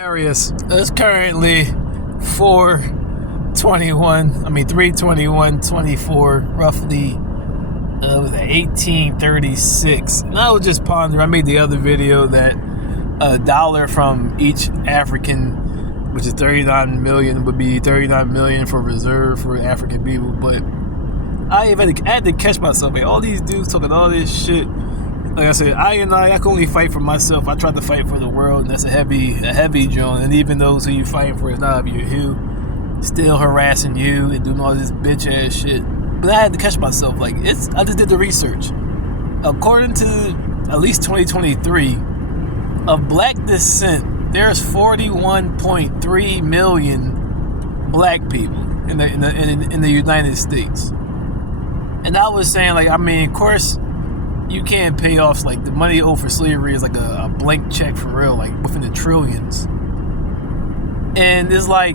Arius. It's currently 321-24, roughly 1836. And I was just pondering, I made the other video that a dollar from each African, which is 39 million, would be 39 million for reserve for African people. But I had to catch myself. Like, all these dudes talking all this shit. Like I said, I can only fight for myself. I tried to fight for the world, and that's a heavy joint. And even those who you fighting for is not of your hue, still harassing you and doing all this bitch ass shit. But I had to catch myself. Like, I just did the research. According to at least 2023, of black descent, there's 41.3 million black people in the United States. And I was saying, like, I mean, of course, you can't pay off, like, the money owed for slavery is like a blank check for real, like within the trillions. And it's like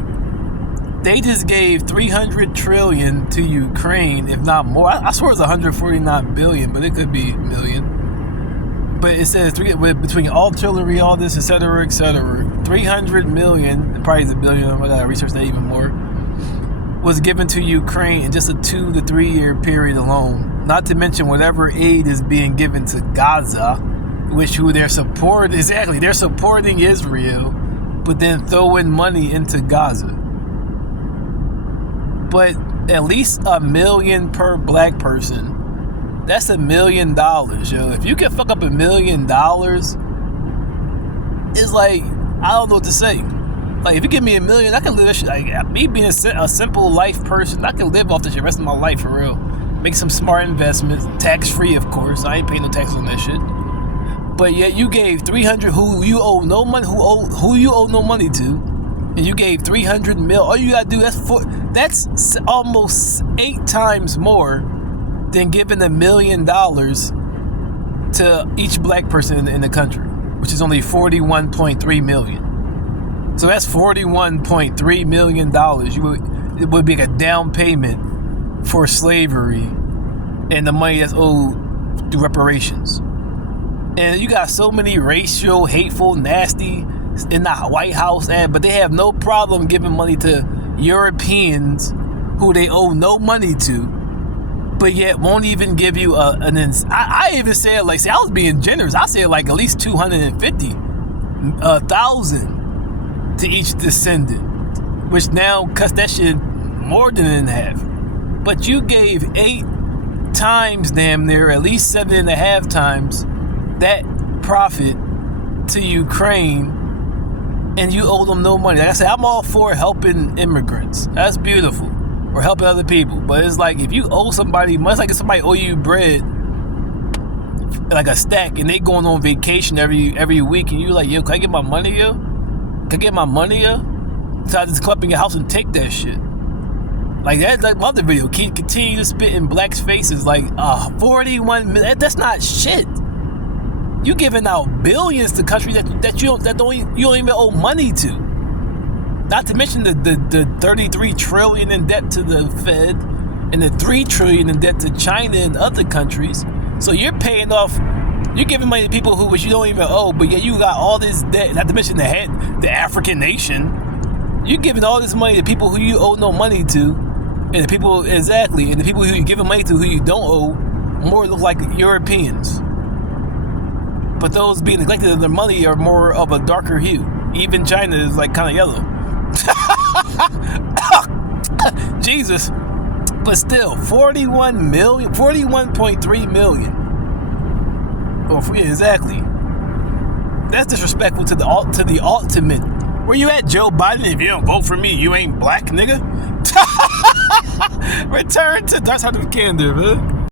they just gave 300 trillion to Ukraine, if not more. I swear it's 149 billion, but it could be million. But it says between artillery, all this, etc., 300 million, probably is a billion. I gotta research that even more. Was given to Ukraine in just a 2 to 3 year period alone. Not to mention whatever aid is being given to Gaza, they're supporting Israel, but then throwing money into Gaza. But at least $1 million per black person. That's $1 million, yo. If you can fuck up $1 million, it's like, I don't know what to say. Like, if you give me $1 million, I can live that shit. Like, me being a simple life person, I can live off this shit the rest of my life for real. Make some smart investments, tax free, of course. I ain't paying no tax on that shit. But yet you gave 300 who you owe no money to, and you gave 300 mil. All you gotta do that's almost 8 times more than giving $1 million to each black person in the country, which is only 41.3 million. So that's $41.3 million. It would be like a down payment for slavery and the money that's owed through reparations. And you got so many racial, hateful, nasty in the White House, but they have no problem giving money to Europeans who they owe no money to, but yet won't even give you I even said, like, say I was being generous. I said like at least 250,000 to each descendant, which now cuts that shit more than in half. But you gave 8 times, damn near, at least 7.5 times that profit to Ukraine, and you owe them no money. Like I said, I'm all for helping immigrants. That's beautiful. Or helping other people. But it's like, if you owe somebody money, it's like if somebody owe you bread, like a stack, and they going on vacation every week, and you like, yo, can I get my money, yo? Can I get my money, yo? So I just come up in your house and take that shit. Like, that's like my other video. Continue to spit in blacks' faces. Like, 41 million. That's not shit. You giving out billions to countries that you don't even owe money to. Not to mention the 33 trillion in debt to the Fed and the 3 trillion in debt to China and other countries. So you're paying off. You're giving money to people which you don't even owe, but yet you got all this debt. Not to mention the African nation. You're giving all this money to people who you owe no money to, and the people who you're giving money to who you don't owe more look like Europeans. But those being neglected of their money are more of a darker hue. Even China is like kind of yellow. Jesus. But still, 41.3 million. Oh, yeah, exactly. That's disrespectful to the ultimate. Where you at, Joe Biden? If you don't vote for me, you ain't black, nigga. Return to Dark Side of Candor, man.